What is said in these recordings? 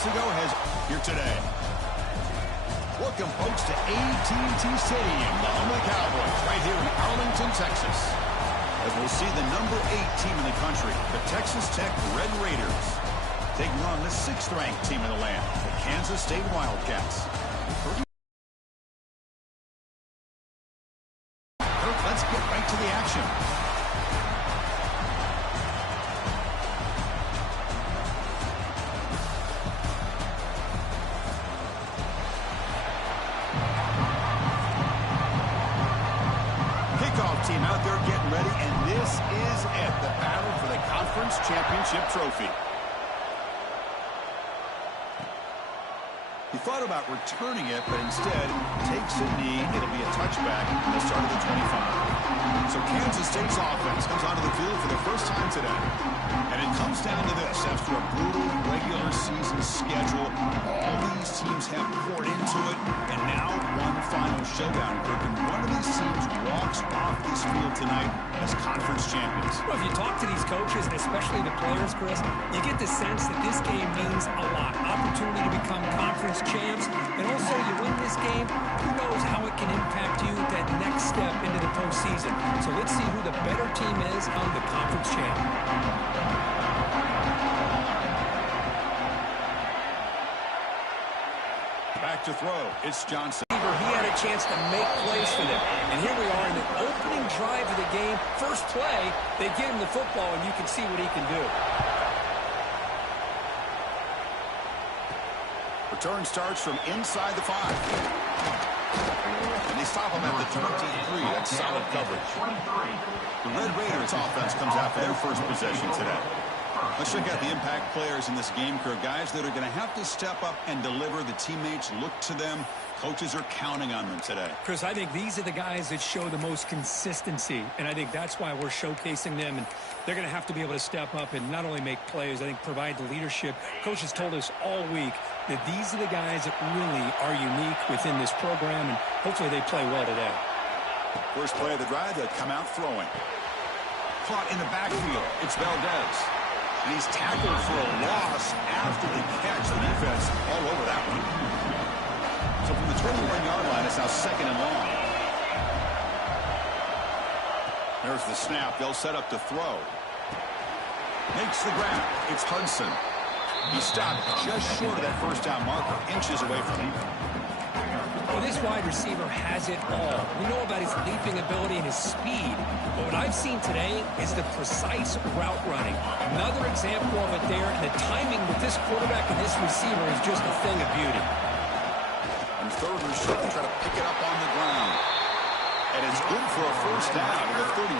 months ago has here today. Welcome, folks, to AT&T Stadium, the home of the Cowboys, right here in Arlington, Texas. As we'll see the number 8 team in the country, the Texas Tech Red Raiders, taking on the 6th-ranked team in the land, the Kansas State Wildcats. Let's get right to the action. Kickoff team out there getting ready, and this is it, the battle for the conference championship trophy. He thought about returning it, but instead takes a knee. It'll be a touchback at the start of the 25. So Kansas State's offense comes onto the field for the first time today. And it comes down to this. After a brutal regular season schedule, all these teams have poured into it, and now one final showdown. And one of these teams walks off this field tonight as conference champions. Well, if you talk to these coaches, and especially the players, Chris, you get the sense that this game means a lot. Opportunity to become conference champs, and also you win this game, who knows how it can impact you that next step into the postseason. So let's see who the better team is on the conference champ. Back to throw. It's Johnson. He had a chance to make plays for them. And here we are in the opening drive of the game. First play, they give him the football, and you can see what he can do. Return starts from inside the 5. And they stop him at the 23. That's solid coverage. The Red Raiders offense comes out for their first possession today. Let's check out the impact players in this game, crew. Guys that are going to have to step up and deliver. The teammates look to them. Coaches are counting on them today. Chris, I think these are the guys that show the most consistency, and I think that's why we're showcasing them, and they're going to have to be able to step up and not only make plays, I think provide the leadership. Coaches told us all week that these are the guys that really are unique within this program, and hopefully they play well today. First play of the drive, they'll come out throwing. Caught in the backfield. It's Valdez. And he's tackled for a loss after the catch. The defense all over that one. So from the 21-yard line, it's now 2nd and long. There's the snap. They'll set up to throw. Makes the grab. It's Hudson. He stopped just short of that first down marker, inches away from him. Well, this wide receiver has it all. We know about his leaping ability and his speed, but what I've seen today is the precise route running. Another example of it there, and the timing with this quarterback and this receiver is just a thing of beauty. And third and short, try to pick it up on the ground. And it's good for a first down to the 36.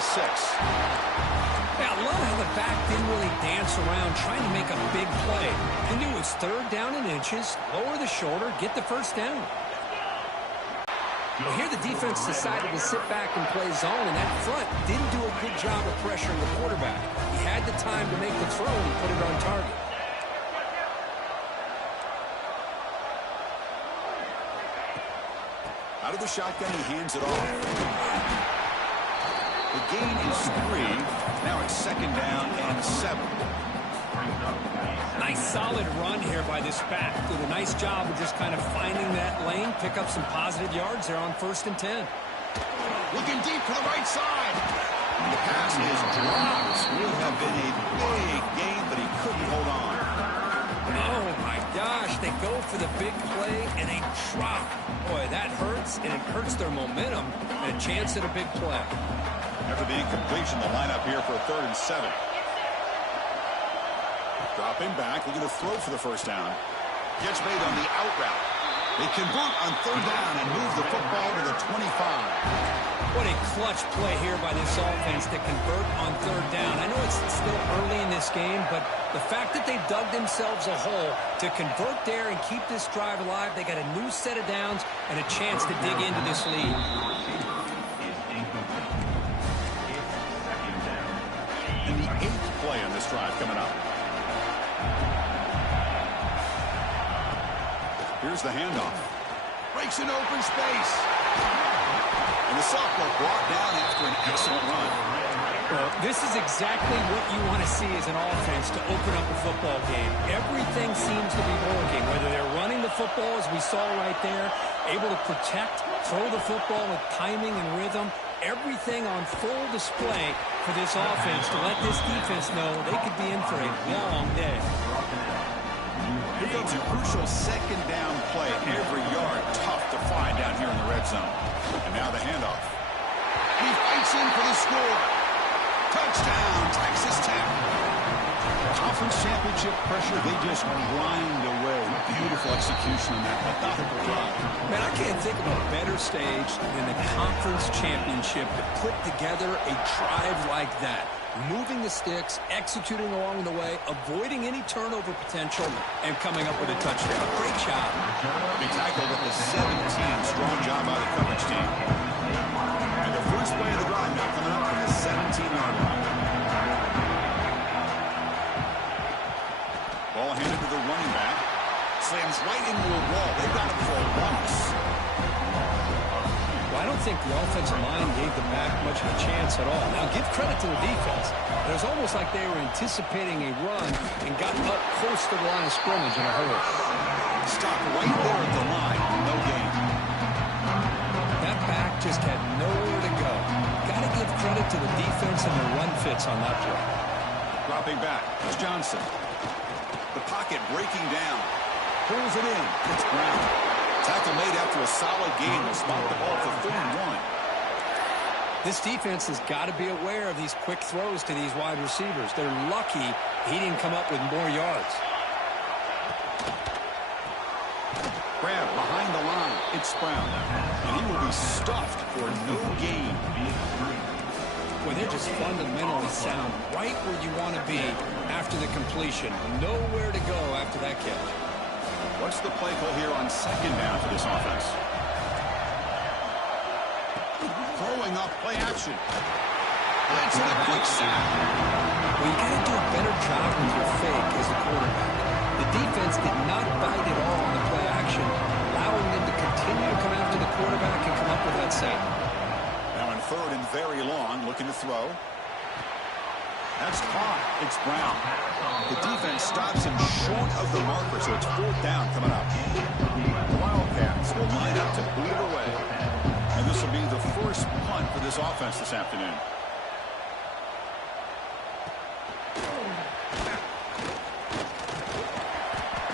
Yeah, I love how the back didn't really dance around trying to make a big play. He knew it was 3rd down and inches, lower the shoulder, get the first down. Well, here the defense decided to sit back and play zone, and that front didn't do a good job of pressuring the quarterback. He had the time to make the throw, and he put it on target. Out of the shotgun, he hands it off. The gain is 3. Now it's 2nd down and 7. Nice solid run here by this back. Did a nice job of just kind of finding that lane, pick up some positive yards there on 1st and 10. Looking deep to the right side. The pass is dropped. Would have been a big gain, but he couldn't hold on. Oh, my gosh. They go for the big play, and they drop. Boy, that hurts, and it hurts their momentum and a chance at a big play. After the incompletion, the lineup here for a 3rd and 7. Dropping back, looking to throw for the first down. Gets made on the out route. They convert on 3rd down and move the football to the 25. What a clutch play here by this offense to convert on 3rd down. I know it's still early in this game, but the fact that they dug themselves a hole to convert there and keep this drive alive, they got a new set of downs and a chance to dig into this lead. And the 8th play on this drive coming up. Here's the handoff. Breaks an open space. And the sophomore brought down after an excellent run. Well, this is exactly what you want to see as an offense to open up a football game. Everything seems to be working, whether they're running the football, as we saw right there, able to protect, throw the football with timing and rhythm. Everything on full display for this offense to let this defense know they could be in for a long day. Here comes a crucial second down play. Every yard tough to find down here in the red zone. And now the handoff. He fights in for the score. Touchdown, Texas Tech. Conference championship pressure, they just grind away. Beautiful execution on that methodical drive. Man, I can't think of a better stage than the conference championship to put together a drive like that. Moving the sticks, executing along the way, avoiding any turnover potential, and coming up with a touchdown. Great job. They tackled at the 17. Strong job by the coverage team. And the first play of the drive now coming up from the 17-yard line. Ball handed to the running back. Slams right into a wall. They got him for a once. Well, I don't think the offensive line gave the back much of a chance at all. Now, give credit to the defense. It was almost like they were anticipating a run and got up close to the line of scrimmage in a hurry. Stopped right there at the line. No gain. That back just had nowhere to go. Got to give credit to the defense and the run fits on that play. Dropping back. It's Johnson. The pocket breaking down. Pulls it in. It's Brown. Tackle made after a solid gain. Will spot the ball for 31. This defense has got to be aware of these quick throws to these wide receivers. They're lucky he didn't come up with more yards. Grab behind the line. It's Brown. And he will be stuffed for no gain. Well, they're just fundamentally sound right where you want to be after the completion. Nowhere to go after that catch. What's the play call here on second down for this offense? Throwing up play action. Blitz and a quick sack. Well, you got to do a better job with your fake as a quarterback. The defense did not bite at all on the play action, allowing them to continue to come after the quarterback and come up with that sack. Now in third and very long, looking to throw. That's caught. It's Brown. The defense stops him short of the marker, so it's fourth down coming up. The Wildcats will line up to boot it away. And this will be the first punt for this offense this afternoon.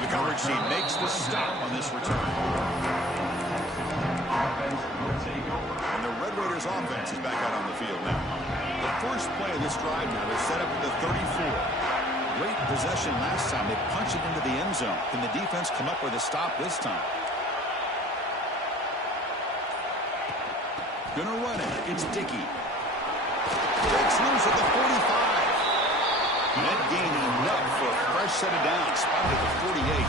The coverage team makes the stop on this return. And the Red Raiders offense is back out on the field now. The first play of this drive now is set up at the 34. Great possession last time. They punched it into the end zone. Can the defense come up with a stop this time? Gonna run it. It's Dickey. Breaks loose at the 45. Net gain enough for a fresh set of downs. Spotted at the 48.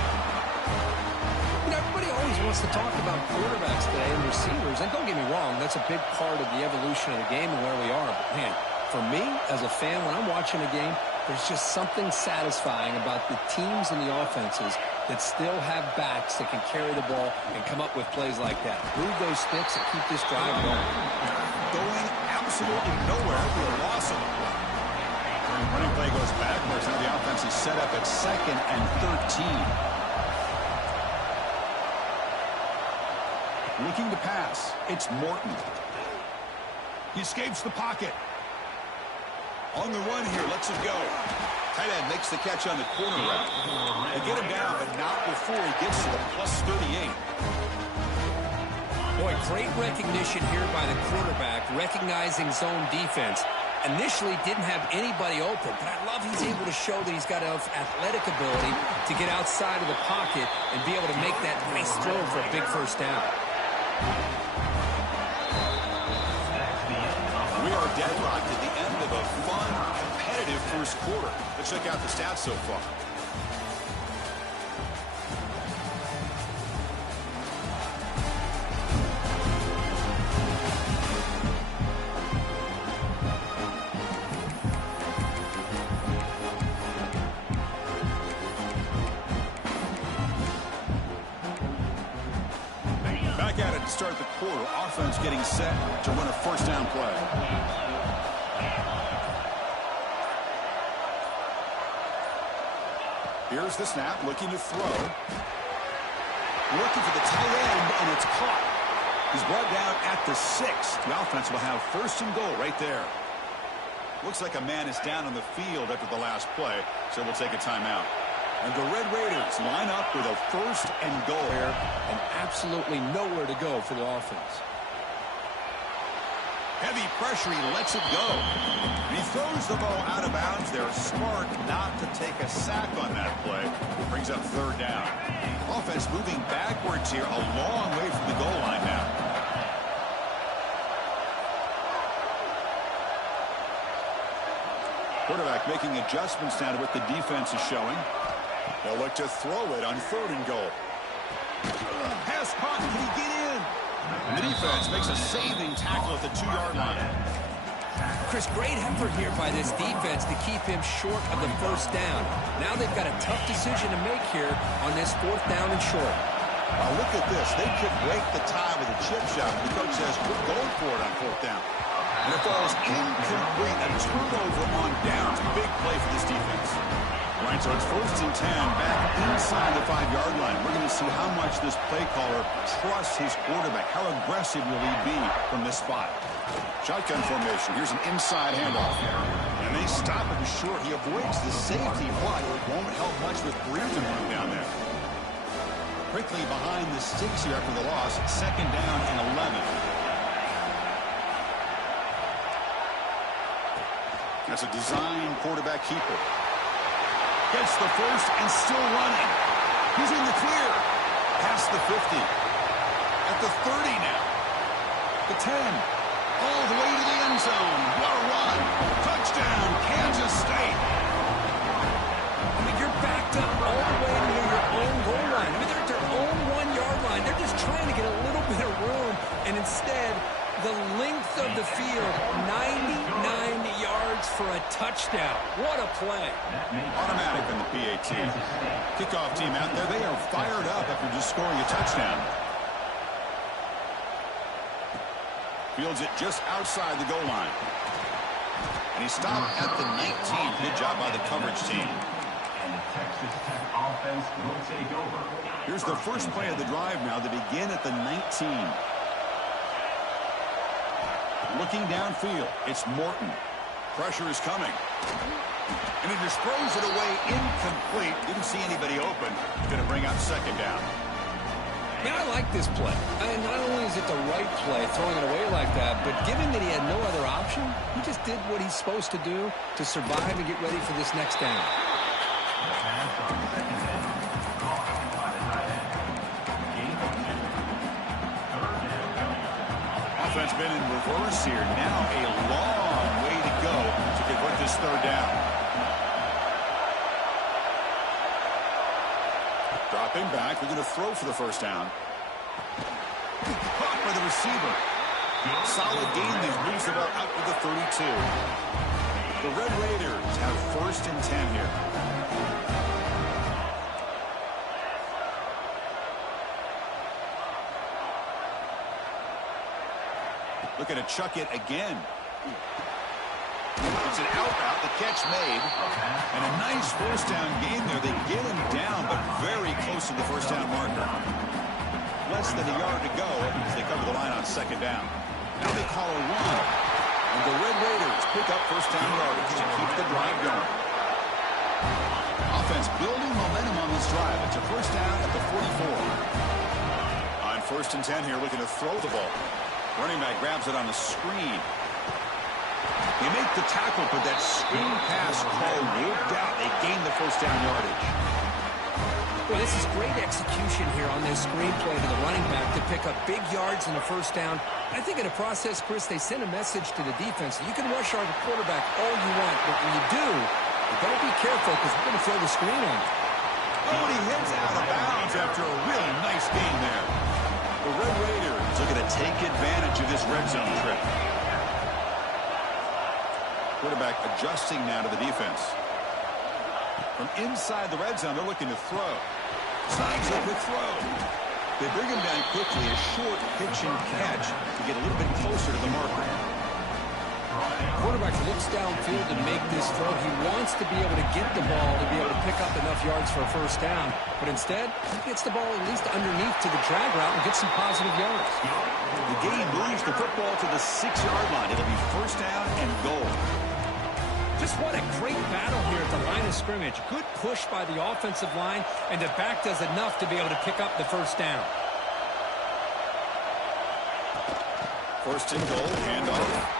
Everybody always wants to talk about quarterbacks today and receivers, and don't get me wrong, that's a big part of the evolution of the game and where we are. But, man, for me, as a fan, when I'm watching a game, there's just something satisfying about the teams and the offenses that still have backs that can carry the ball and come up with plays like that. Move those sticks and keep this drive going. Going absolutely nowhere for a loss on the play. Running play goes backwards. Now the offense is set up at 2nd and 13. Looking to pass. It's Morton. He escapes the pocket. On the run here. Lets it go. Tight end makes the catch on the corner route. They get him down, but not before he gets to the plus 38. Boy, great recognition here by the quarterback, recognizing zone defense. Initially didn't have anybody open, but I love he's able to show that he's got enough athletic ability to get outside of the pocket and be able to make that nice throw for a big first down. We are deadlocked at the end of a fun, competitive first quarter. Let's check out the stats so far. Back at it to start the quarter. Offense getting set to run a first down play. Here's the snap, looking to throw. Looking for the tight end, and it's caught. He's brought down at the 6. The offense will have first and goal right there. Looks like a man is down on the field after the last play, so we'll take a timeout. And the Red Raiders line up with a first and goal here, and absolutely nowhere to go for the offense. Heavy pressure, he lets it go. And he throws the ball out of bounds. They're smart not to take a sack on that play. Brings up third down. Offense moving backwards here, a long way from the goal line now. Quarterback making adjustments now to what the defense is showing. They'll look to throw it on third and goal. Pass caught. Can he get in? And the defense makes a saving tackle at the 2-yard line. Chris, great effort here by this defense to keep him short of the first down. Now they've got a tough decision to make here on this 4th down and short. Now look at this. They could break the tie with a chip shot. The coach says, we're going for it on 4th down. And it falls incomplete. A turnover on downs. Big play for this defense. All right, so it's 1st and 10 back inside the 5-yard line. We're going to see how much this play caller trusts his quarterback. How aggressive will he be from this spot? Shotgun formation. Here's an inside handoff. And they stop him short. He avoids the safety, but it won't help much with breathing room down there. Quickly behind the sticks here after the loss. 2nd down and 11. That's a design quarterback keeper. Gets the first and still running. He's in the clear. Past the 50. At the 30 now. The 10. All the way to the end zone. What a run. Touchdown, Kansas State. I mean, you're backed up all the way near your own goal line. I mean, they're at their own 1-yard line. They're just trying to get a little bit of room. And instead, the length of the field, 99 yards for a touchdown. What a play. Automatic on the PAT. Kickoff team out there. They are fired up after just scoring a touchdown. Fields it just outside the goal line. And he stopped at the 19. Good job by the coverage team. And the Texas Tech offense will take over. Here's the first play of the drive now. They begin at the 19. Looking downfield, it's Morton. Pressure is coming. And he just throws it away incomplete. Didn't see anybody open. Going to bring up 2nd down. Man, I like this play. And not only is it the right play, throwing it away like that, but given that he had no other option, he just did what he's supposed to do to survive and get ready for this next down. Offense been in reverse here. Now a long way to go to convert this 3rd down. Dropping back. We're going to throw for the 1st down. Caught by the receiver. Solid gain. These moves the ball out to the 32. The Red Raiders have 1st and 10 here. Looking to chuck it again. It's an out route. The catch made. And a nice 1st down gain there. They get him down, but very close to the 1st down marker. Less than a yard to go as they cover the line on 2nd down. Now they call a run. And the Red Raiders pick up 1st down yardage to keep the drive going. Offense building momentum on this drive. It's a 1st down at the 44. On 1st and 10 here, looking to throw the ball. Running back grabs it on the screen. They make the tackle, but that screen pass call worked out. They gain the 1st down yardage. Well, this is great execution here on this screen play to the running back to pick up big yards in the 1st down. I think in the process, Chris, they send a message to the defense. You can rush our quarterback all you want, but when you do, you better be careful because we're going to throw the screen on you. Oh, and he heads out of bounds after a really nice gain there. The Red Raiders looking to take advantage of this red zone trip. Quarterback adjusting now to the defense. From inside the red zone, they're looking to throw. Signs a quick throw. They bring him down quickly, a short pitch and catch to get a little bit closer to the marker. Quarterback looks downfield to make this throw. He wants to be able to get the ball to be able to pick up enough yards for a first down. But instead, he gets the ball at least underneath to the drag route and gets some positive yards. The game moves the football to the 6-yard line. It'll be first down and goal. Just what a great battle here at the line of scrimmage. Good push by the offensive line, and the back does enough to be able to pick up the first down. First and goal, handoff.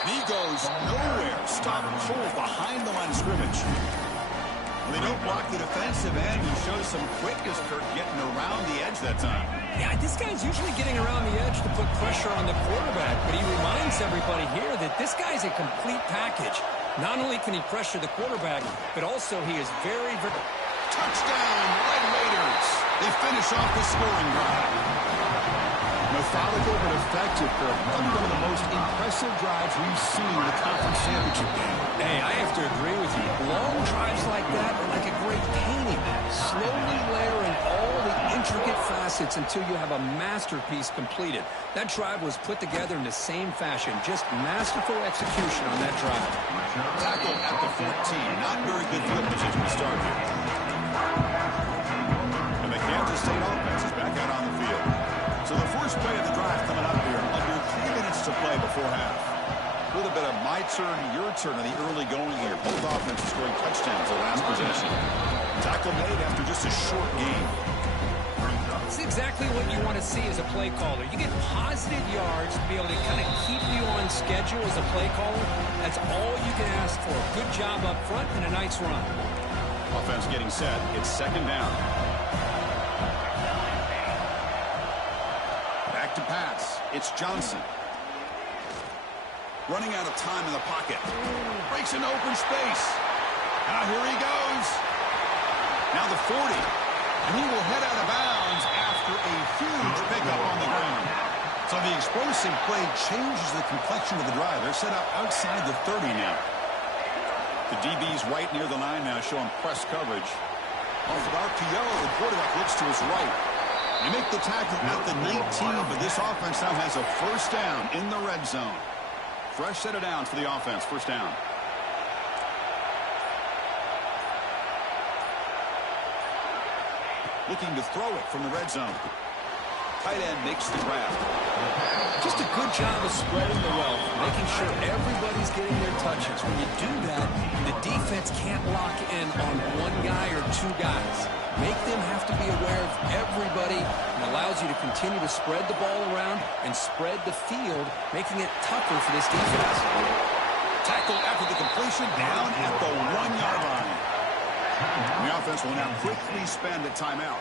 And he goes nowhere. Stop cold behind the line of scrimmage. Well, they don't block the defensive end. He shows some quickness, Kirk, getting around the edge that time. Yeah, this guy's usually getting around the edge to put pressure on the quarterback, but he reminds everybody here that this guy's a complete package. Not only can he pressure the quarterback, but also he is very, very... Touchdown, Red Raiders. They finish off the scoring drive. Methodical but effective, Kirk. Probably one of the most impressive drives we've seen in the conference championship game. Hey, I have to agree with you. Long drives like that are like a great painting. Slowly layering all the intricate facets until you have a masterpiece completed. That drive was put together in the same fashion. Just masterful execution on that drive. Tackle at the 14. Not very good field position to start here. And the Kansas State offense is back out on the field. So the first play of the drive coming up here. Under 3 minutes to play before half. A little bit of my turn, your turn in the early going here. Both offenses scoring touchdowns the last possession. Tackle made after just a short game. It's exactly what you want to see as a play caller. You get positive yards to be able to kind of keep you on schedule as a play caller. That's all you can ask for. Good job up front and a nice run. Offense getting set. It's second down. Back to pass. It's Johnson. Running out of time in the pocket. Breaks into open space. Now here he goes. Now the 40. And he will head out of bounds after a huge pickup on the ground. So the explosive play changes the complexion of the drive. They're set up outside the 30 now. The DB's right near the line now, showing press coverage. Off of RPO, the quarterback looks to his right. They make the tackle at the 19, but this offense now has a first down in the red zone. Fresh set of downs for the offense. First down. Looking to throw it from the red zone. Tight end makes the grab. Just a good job of spreading the wealth, making sure everybody's getting their touches. When you do that, the defense can't lock in on one guy or two guys. Make them have to be aware of everybody, and allows you to continue to spread the ball around and spread the field, making it tougher for this defense. Tackle after the completion, down at the 1-yard line. And the offense will now quickly spend a timeout.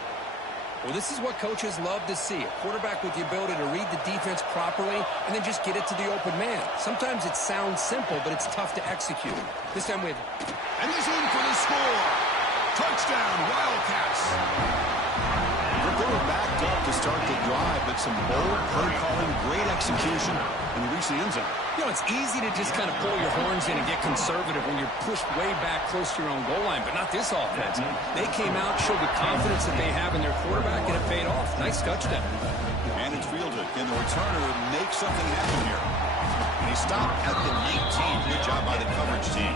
Well, this is what coaches love to see. A quarterback with the ability to read the defense properly and then just get it to the open man. Sometimes it sounds simple, but it's tough to execute. This time we have... And he's in for the score. Touchdown, Wildcats. They were backed up to start the drive, but some bold play calling, great execution, and they reach the end zone. You know, it's easy to just kind of pull your horns in and get conservative when you're pushed way back close to your own goal line, but not this offense. They came out, showed the confidence that they have in their quarterback, and it paid off. Nice touchdown. And it's fielded. Can the returner make something happen here? And he stopped at the 19. Good job by the coverage team.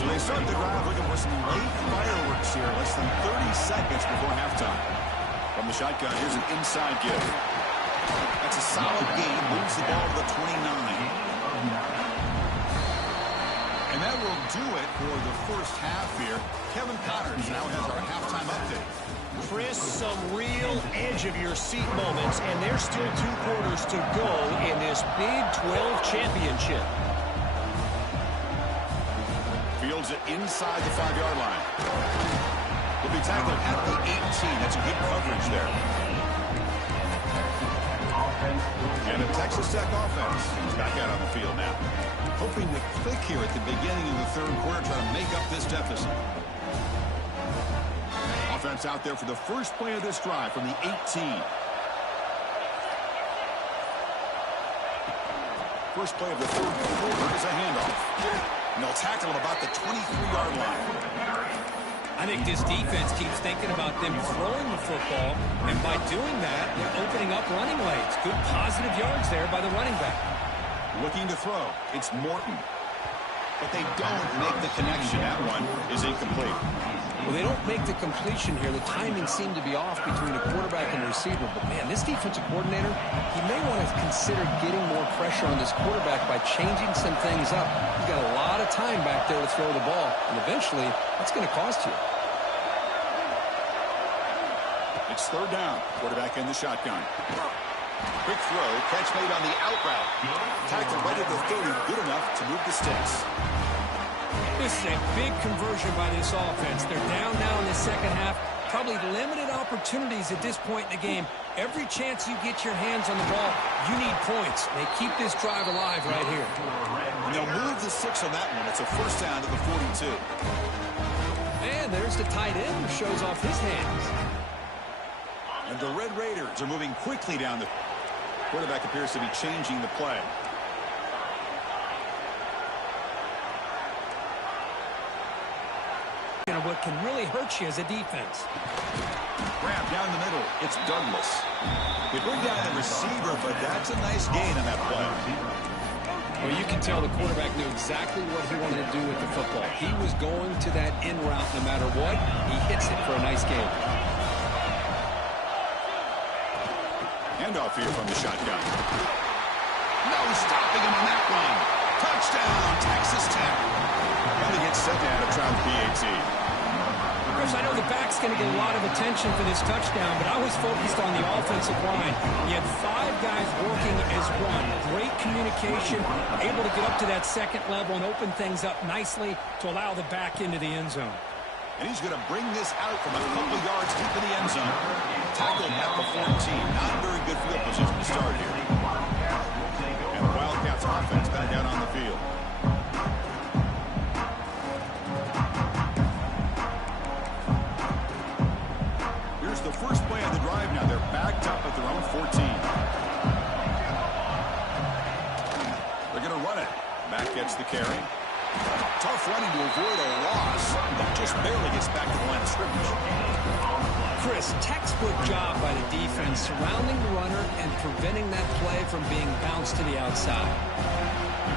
So they start the drive looking for some late fireworks here. Less than 30 seconds before halftime. From the shotgun, here's an inside give. That's a solid gain. Moves the ball to the 29. And that will do it for the first half here. Kevin Connors now has our halftime update. Chris, some real edge-of-your-seat moments, and there's still 2 quarters to go in this Big 12 championship. Fields it inside the 5-yard line. Will be tackled at the 18. That's good coverage there. And a Texas Tech offense is back out on the field now. Hoping to click here at the beginning of the third quarter, trying to make up this deficit. Offense out there for the first play of this drive from the 18. First play of the third quarter is a handoff. And they'll tackle him about the 23-yard line. I think this defense keeps thinking about them throwing the football, and by doing that, they're opening up running lanes. Good positive yards there by the running back. Looking to throw. It's Morton. But they don't make the connection. That one is incomplete. Well, they don't make the completion here. The timing seemed to be off between a quarterback and a receiver. But, man, this defensive coordinator, he may want to consider getting more pressure on this quarterback by changing some things up. He's got a lot of time back there to throw the ball. And eventually, that's going to cost you. It's third down. Quarterback in the shotgun. Quick throw. Catch made on the out route. Tackle right at the 30. Good enough to move the sticks. This is a big conversion by this offense. They're down now in the second half. Probably limited opportunities at this point in the game. Every chance you get your hands on the ball, you need points. They keep this drive alive right here. And they'll move the 6 on that one. It's a first down to the 42. And there's the tight end who shows off his hands. And the Red Raiders are moving quickly down the... Quarterback appears to be changing the play. What can really hurt you as a defense. Grab down the middle. It's Douglas. They bring down the receiver, but that's a nice gain on that play. Well, you can tell the quarterback knew exactly what he wanted to do with the football. He was going to that in route no matter what. He hits it for a nice gain. Handoff here from the shotgun. No stopping him on that one. Touchdown, Texas Tech. Going to get set down at around PAT. Chris, I know the back's going to get a lot of attention for this touchdown, but I was focused on the offensive line. You had 5 guys working as one. Great communication, able to get up to that second level and open things up nicely to allow the back into the end zone. And he's going to bring this out from a couple yards deep in the end zone. Tackled at the 14. Not a very good field position to start here. And the Wildcats offense back out on the field. Here's the first play of the drive now. They're backed up at their own 14. They're going to run it. Back gets the carry. Tough running to avoid a loss. But just barely gets back to the line of scrimmage. Chris, textbook job by the defense surrounding the runner and preventing that play from being bounced to the outside.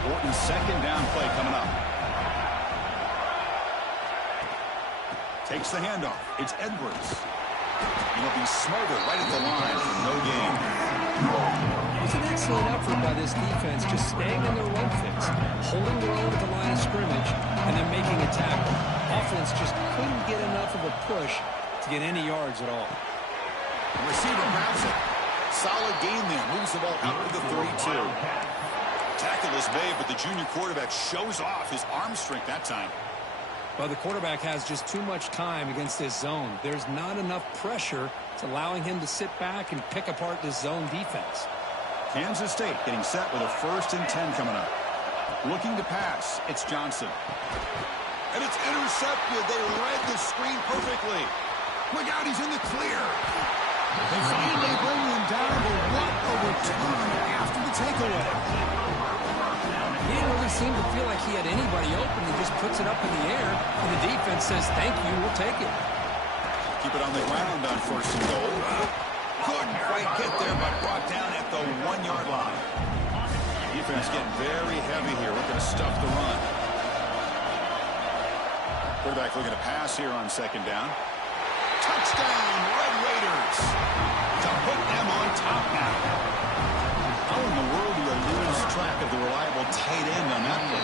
Important second down play coming up. Takes the handoff. It's Edwards. He'll be smothered right at the line for no gain. It was an excellent effort by this defense, just staying in their run fix, holding their own at the line of scrimmage, and then making a tackle. Offense just couldn't get enough of a push to get any yards at all. The receiver grabs it. Solid gain there. Moves the ball out to the 32. Tackle is made, but the junior quarterback shows off his arm strength that time. Well, the quarterback has just too much time against this zone. There's not enough pressure. It's allowing him to sit back and pick apart this zone defense. Kansas State getting set with a 1st and 10 coming up. Looking to pass. It's Johnson. And it's intercepted. They read the screen perfectly. Look out, he's in the clear. They finally bring him down, but what a return after the takeaway. He didn't really seem to feel like he had anybody open. He just puts it up in the air, and the defense says, thank you, we'll take it. Keep it on the ground on 1st and goal. Couldn't quite get there, but brought down at the 1-yard line. Defense getting very heavy here, looking to stuff the run. Quarterback looking to pass here on 2nd down. Touchdown, Red Raiders, to put them on top now. How in the world do you lose track of the reliable tight end on that play?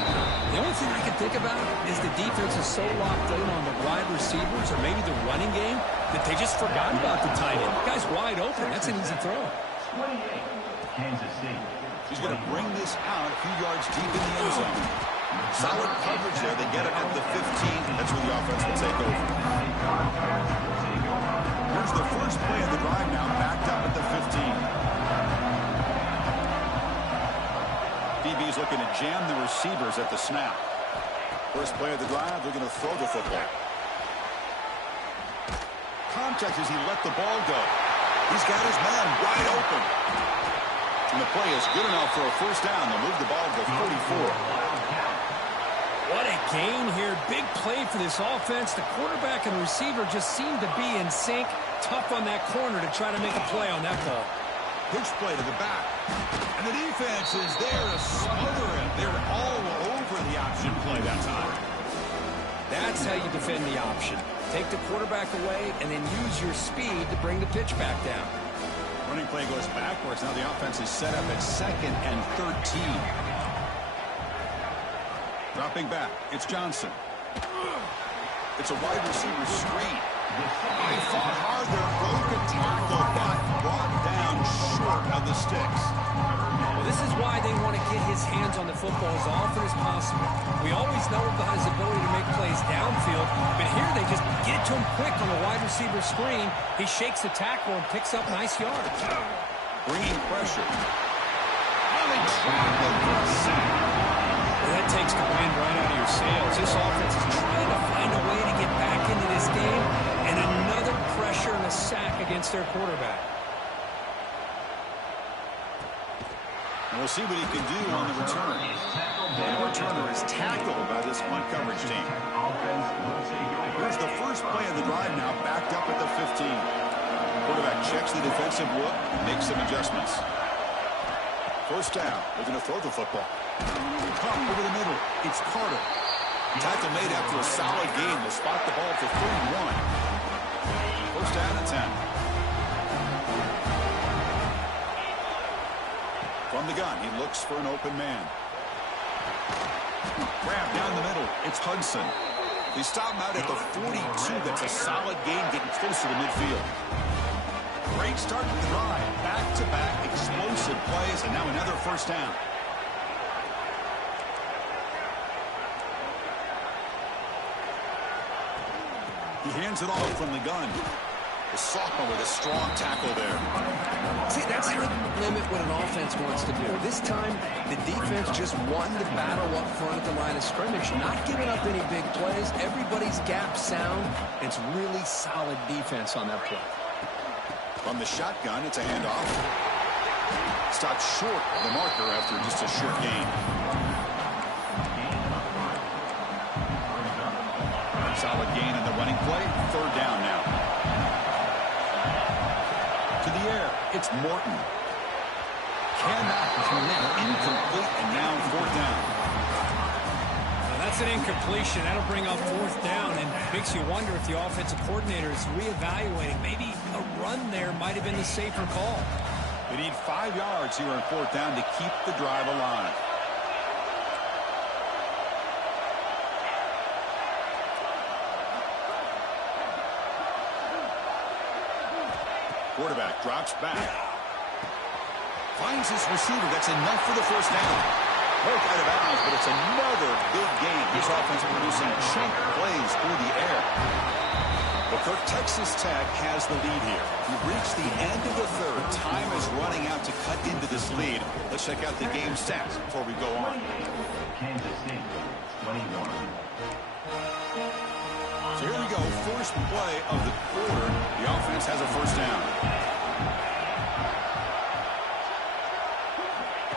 The only thing I can think about is the defense is so locked in on the wide receivers or maybe the running game that they just forgot about the tight end. The guy's wide open. That's an easy throw. 28, Kansas State. He's going to bring this out a few yards deep in the end zone. Solid coverage there. They get it at the 15. That's where the offense will take over. Here's the first play of the drive now, backed up at the 15. DB's looking to jam the receivers at the snap. First play of the drive, they're going to throw the football. Contact as he let the ball go. He's got his man wide open. And the play is good enough for a 1st down. They'll move the ball to the 44. What a gain here. Big play for this offense. The quarterback and receiver just seem to be in sync. Tough on that corner to try to make a play on that ball. Pitch play to the back. And the defense is there to smother him. They were all over the option play that time. That's how you defend the option. Take the quarterback away and then use your speed to bring the pitch back down. Running play goes backwards. Now the offense is set up at 2nd and 13. Dropping back. It's Johnson. It's a wide receiver screen. They fought hard there. Broke a tackle, but brought down short of the sticks. Well, this is why they want to get his hands on the football as often as possible. We always know about his ability to make plays downfield, but here they just get it to him quick on the wide receiver screen. He shakes the tackle and picks up nice yards. Bringing pressure. Oh, they trapped him for a sack. Well, that takes the wind right out of your sails. This offense is trying to find a way to get back into this game, and another pressure and a sack against their quarterback. And we'll see what he can do on the return. And the returner is tackled by this punt coverage team. Here's the first play of the drive now, backed up at the 15. Quarterback checks the defensive look, makes some adjustments. First down. They're going to throw the football. Pump over the middle. It's Carter. Tackle made after a solid game. Will spot the ball for 31. First down and 10. From the gun, he looks for an open man. Grab down the middle. It's Hudson. They stop him out at the 42. That's a solid gain, getting closer to midfield. Great start to the drive. Back-to-back explosive plays, and now another first down. He hands it off from the gun. The sophomore with a strong tackle there. See, that's how you limit what an offense wants to do. This time, the defense just won the battle up front at the line of scrimmage, not giving up any big plays. Everybody's gap sound. It's really solid defense on that play. From the shotgun, it's a handoff. Stopped short of the marker after just a short gain. Solid gain in the running play. Third down now. To the air, it's Morton. Cannot connect, incomplete, and now fourth down. Now that's an incompletion. That'll bring up fourth down and makes you wonder if the offensive coordinator is reevaluating. Maybe a run there might have been the safer call. They need 5 yards here on fourth down to keep the drive alive. Quarterback drops back. Finds his receiver. That's enough for the first down. Broke out of bounds, but it's another big game. This offense producing chunk plays through the air. But for Texas Tech has the lead here. We've reached the end of the third. Time is running out to cut into this lead. Let's check out the game stats before we go on. Kansas State, 21. So here we go. First play of the quarter. The offense has a first down.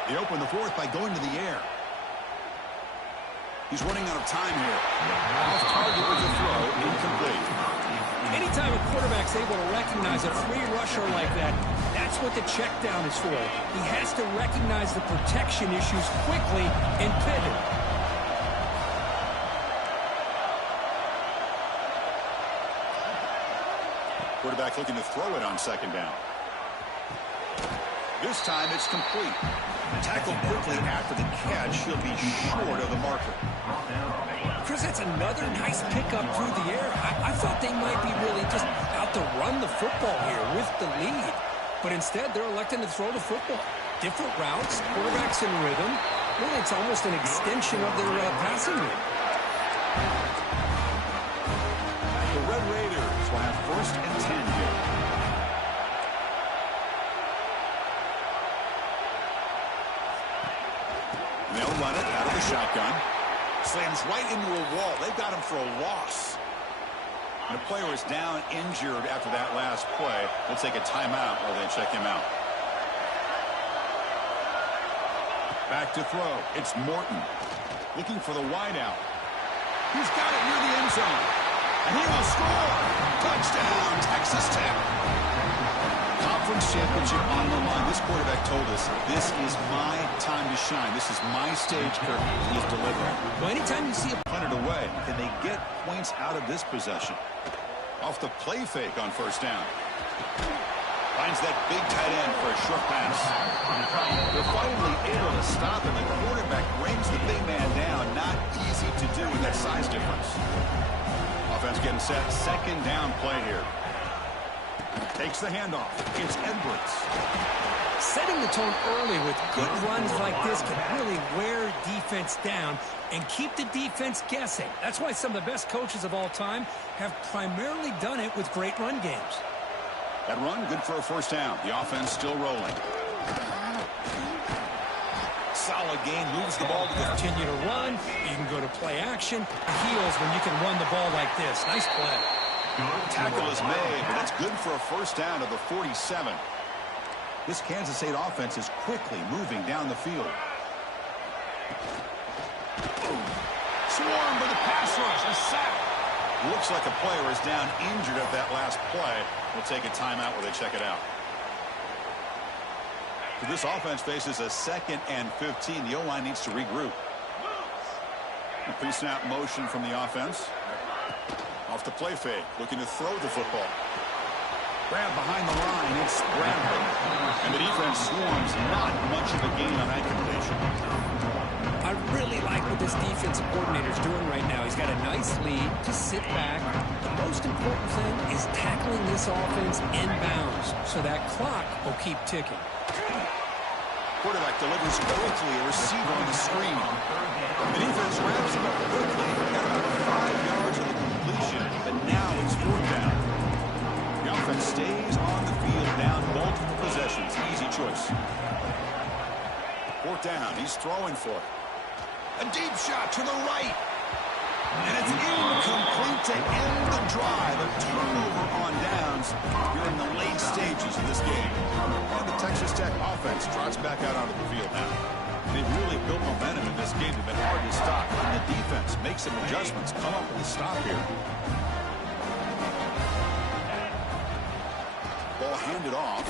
They open the fourth by going to the air. He's running out of time here. Off target with the throw. Incomplete. Anytime a quarterback's able to recognize a free rusher like that, that's what the check down is for. He has to recognize the protection issues quickly and pivot. Quarterback looking to throw it on second down. This time it's complete. Tackled quickly after the catch. He'll be short of the marker. Chris, that's another nice pickup through the air. I thought they might be really just out to run the football here with the lead. But instead, they're electing to throw the football. Different routes, quarterbacks in rhythm. Really, it's almost an extension of their passing game. The Red Raiders will have first and 10 here. They'll run it out of the shotgun. Slams right into a wall. They've got him for a loss. And the player is down injured after that last play. They'll take a timeout while they check him out. Back to throw. It's Morton. Looking for the wideout. He's got it near the end zone. And he will score. Touchdown, Texas Tech. conference championship on the line. This quarterback told us, this is my time to shine. This is my stage curtain. He is delivering. Well, anytime you see a Punted away. Can they get points out of this possession? Off the play fake on first down. Finds that big tight end for a short pass. They're finally able to stop him. The quarterback brings the big man down. Not easy to do with that size difference. Offense getting set. Second down play here. Takes the handoff. It's Edwards. setting the tone early with good runs like this can really wear defense down and keep the defense guessing. That's why some of the best coaches of all time have primarily done it with great run games. That run, good for a first down. The offense still rolling. Solid gain, moves the ball to the... Continue to run. You can go to play action. Heels when you can run the ball like this. Nice play. Tackle is made, but that's good for a first down to the 47. This Kansas State offense is quickly moving down the field. Swarmed by the pass rush, a sack. Looks like a player is down injured at that last play. We'll take a timeout where they check it out. So this offense faces a 2nd and 15. The O-line needs to regroup. A pre-snap motion from the offense. Off the play fake, looking to throw the football. Grab behind the line, it's Bradley. And the defense swarms, not much of a gain on that completion. I really like what this defensive coordinator is doing right now. He's got a nice lead. Just sit back. The most important thing is tackling this offense inbounds so that clock will keep ticking. Quarterback delivers quickly, a receiver on the screen. The defense wraps him up quickly. Got about 5 yards of the completion, but now it's 4th down. The offense stays on the field, down multiple possessions. Easy choice. 4th down, he's throwing for it. A deep shot to the right. And it's incomplete to end the drive. A turnover on downs here in the late stages of this game. And the Texas Tech offense trots back out onto the field now. They've really built momentum in this game. They've been hard to stop. And the defense makes some adjustments, come up with a stop here. Ball handed off.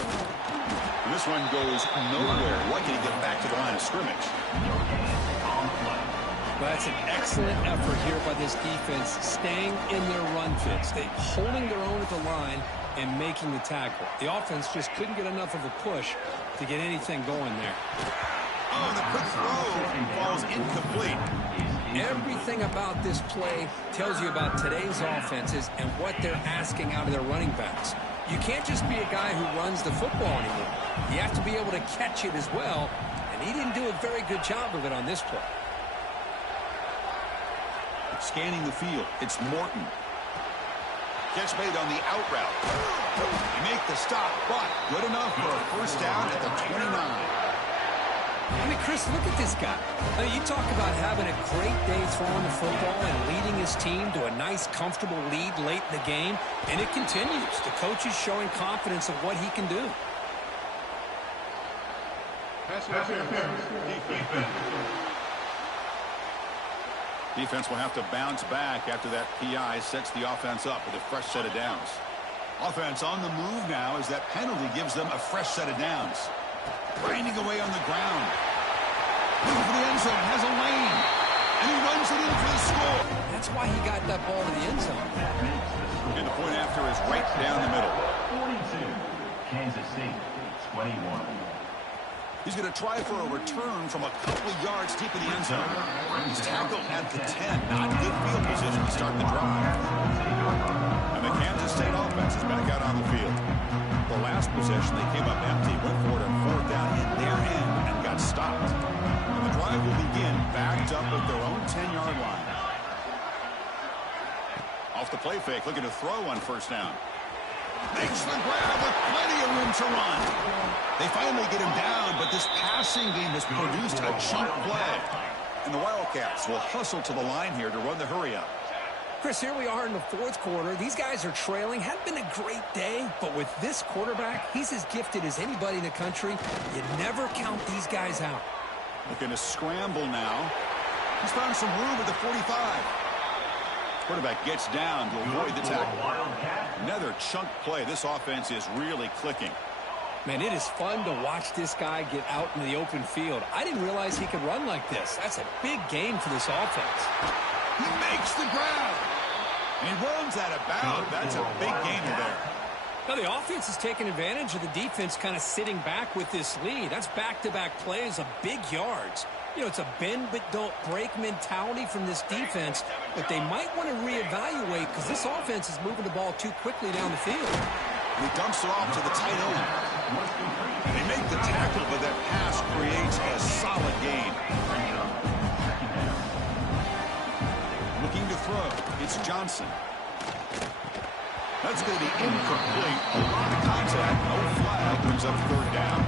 And this one goes nowhere. Lucky to get back to the line of scrimmage. Well, that's an excellent effort here by this defense, staying in their run fits. They holding their own at the line and making the tackle. The offense just couldn't get enough of a push to get anything going there. Oh, the quick throw falls incomplete. Everything about this play tells you about today's offenses and what they're asking out of their running backs. You can't just be a guy who runs the football anymore. You have to be able to catch it as well, and he didn't do a very good job of it on this play. Scanning the field, it's Morton. Catch made on the out route. They make the stop, but good enough for a first down at the 29. I mean, Chris, look at this guy. I mean, you talk about having a great day throwing the football and leading his team to a nice, comfortable lead late in the game, and it continues. The coach is showing confidence of what he can do. Defense will have to bounce back after that PI sets the offense up with a fresh set of downs. Offense on the move now as that penalty gives them a fresh set of downs. Grinding away on the ground. Looking for the end zone, has a lane. And he runs it in for the score. That's why he got that ball to the end zone. And the point after is right down the middle. 42, Kansas State, 21. He's going to try for a return from a couple of yards deep in the end zone. He's tackled at the 10. Not good field position to start the drive. And the Kansas State offense is back out on the field. The last possession, they came up empty, went for it on 4th down in their end and got stopped. And the drive will begin backed up at their own 10-yard line. Off the play fake, looking to throw on first down. Makes the grab with plenty of room to run. They finally get him down, but this passing game has produced a chunk play. And the Wildcats will hustle to the line here to run the hurry-up. Chris, here we are in the 4th quarter. These guys are trailing. Hadn't been a great day, but with this quarterback, he's as gifted as anybody in the country. You never count these guys out. Looking to scramble now. He's found some room at the 45. Quarterback gets down to avoid the tackle. Another chunk play. This offense is really clicking. Man, it is fun to watch this guy get out in the open field. I didn't realize he could run like this. That's a big gain for this offense. He makes the grab. And he runs out of bounds. That's a big gainer there. Now, the offense is taking advantage of the defense kind of sitting back with this lead. That's back-to-back plays of big yards. You know, it's a bend but don't break mentality from this defense, but they might want to reevaluate because this offense is moving the ball too quickly down the field. He dumps it off to the tight end. They make the tackle, but that pass creates a solid gain. Looking to throw. It's Johnson. That's going to be incomplete. A lot of contact. No flag. Brings up third down.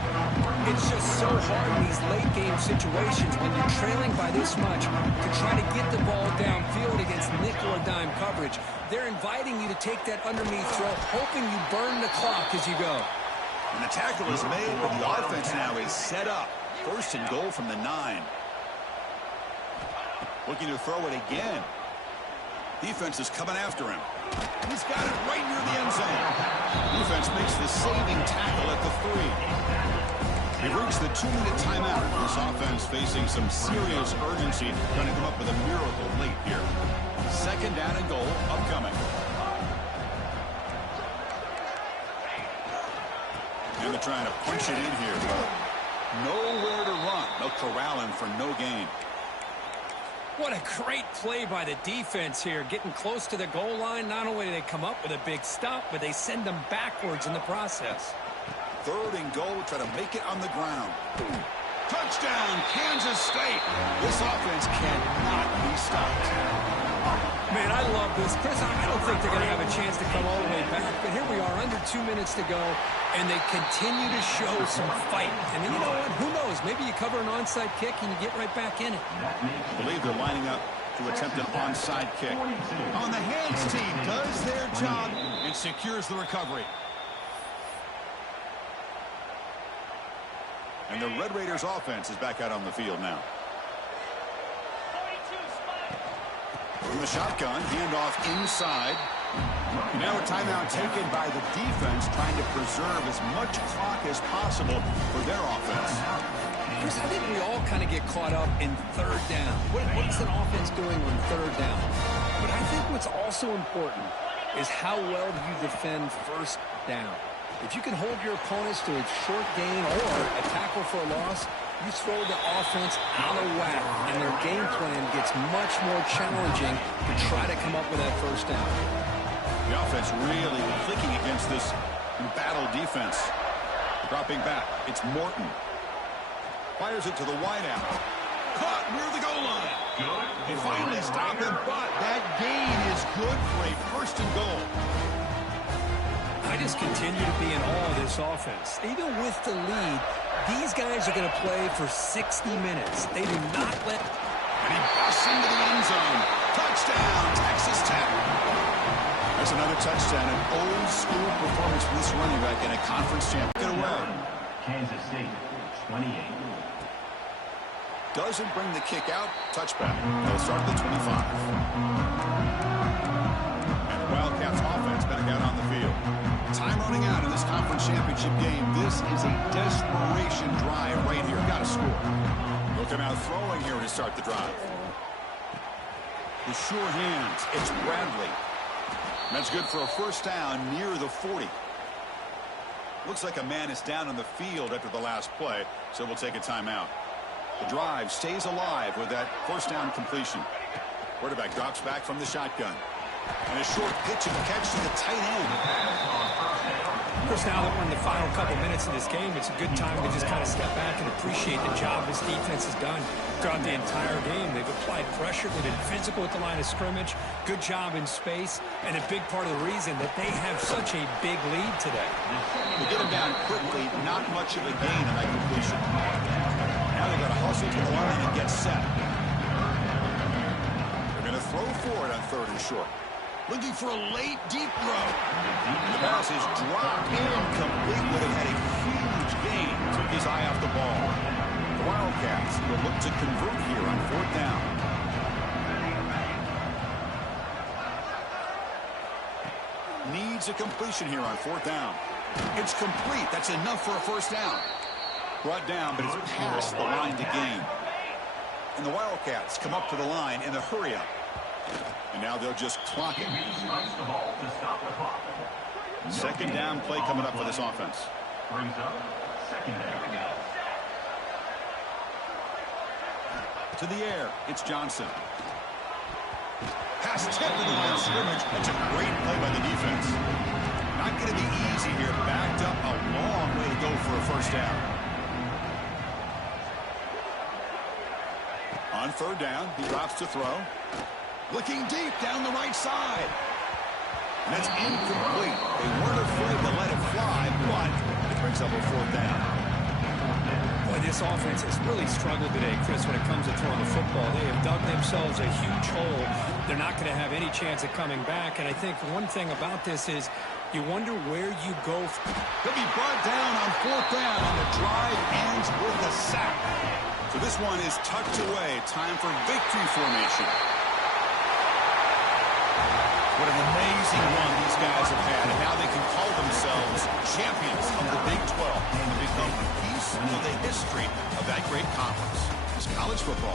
It's just so hard in these late-game situations when you're trailing by this much to try to get the ball downfield against nickel or dime coverage. They're inviting you to take that underneath throw, hoping you burn the clock as you go. And the tackle is made, but the offense now is set up. First and goal from the 9. Looking to throw it again. Defense is coming after him. He's got it right near the end zone. Defense makes the saving tackle at the 3. We've reached the 2-minute timeout. This offense facing some serious urgency, trying to come up with a miracle late here. Second down and goal upcoming. And they're trying to punch it in here. Nowhere to run. They'll corral him for no gain. What a great play by the defense here. Getting close to the goal line, not only do they come up with a big stop, but they send them backwards in the process. Third and goal, try to make it on the ground. Touchdown, Kansas State. This offense cannot be stopped. Man, I love this. Chris, I don't think they're going to have a chance to come all the way back, but here we are, under 2 minutes to go, and they continue to show some fight. And then, you know what? Who knows? Maybe you cover an onside kick and you get right back in it. I believe they're lining up to attempt an onside kick. On the hands team does their job and secures the recovery. And the Red Raiders offense is back out on the field now. From the shotgun, handoff inside. Now a timeout taken by the defense, trying to preserve as much clock as possible for their offense. Chris, I think we all kind of get caught up in third down. What's an offense doing on third down? But I think what's also important is how well do you defend first down. If you can hold your opponents to a short gain or a tackle for a loss, you throw the offense out of whack, and their game plan gets much more challenging to try to come up with that first down. The offense really clicking against this battle defense. Dropping back, it's Morton. Fires it to the wideout. Caught near the goal line. They finally stop him, but that gain is good for a first and goal. I just continue to be in awe of this offense. Even with the lead, these guys are going to play for 60 minutes. They do not let... And he busts into the end zone. Touchdown, Texas Tech. That's another touchdown. An old-school performance from this running back in a conference championship. Get away. Kansas State, 28. Doesn't bring the kick out. Touchback. They'll start at the 25. And the Wildcats offense back out on the field. Time running out in this conference championship game. This is a desperation drive right here. Got to score. They'll come out throwing here to start the drive. The sure hands. It's Bradley. That's good for a first down near the 40. Looks like a man is down on the field after the last play, so we'll take a timeout. The drive stays alive with that first down completion. Quarterback drops back from the shotgun. And a short pitch and catch to the tight end. Chris, now that we're in the final couple minutes of this game, it's a good time to just kind of step back and appreciate the job this defense has done throughout the entire game. They've applied pressure. They've been physical at the line of scrimmage. Good job in space. And a big part of the reason that they have such a big lead today. They get him down quickly. Not much of a gain on that completion. Now they've got to hustle to the line and get set. They're going to throw for it on third and short. Looking for a late, deep throw. The pass is dropped incomplete, but it had a huge gain. Took his eye off the ball. The Wildcats will look to convert here on fourth down. Needs a completion here on fourth down. It's complete. That's enough for a first down. Brought down, but it's past the line to gain. And the Wildcats come up to the line in a hurry-up. And now they'll just clock it. Second down play coming up for this offense. Brings up second down. To the air, it's Johnson. Pass tip to the line of scrimmage. That's a great play by the defense. Not going to be easy here. Backed up a long way to go for a first down. On third down, he drops to throw. Looking deep down the right side. And that's incomplete. They weren't afraid to let it fly, but it brings up a fourth down. Boy, this offense has really struggled today, Chris, when it comes to throwing the football. They have dug themselves a huge hole. They're not going to have any chance of coming back. And I think one thing about this is you wonder where you go. He'll be brought down on fourth down. The drive ends with a sack. So this one is tucked away. Time for victory formation. What an amazing run these guys have had, and now they can call themselves champions of the Big 12 and become a piece of the history of that great conference. It's college football.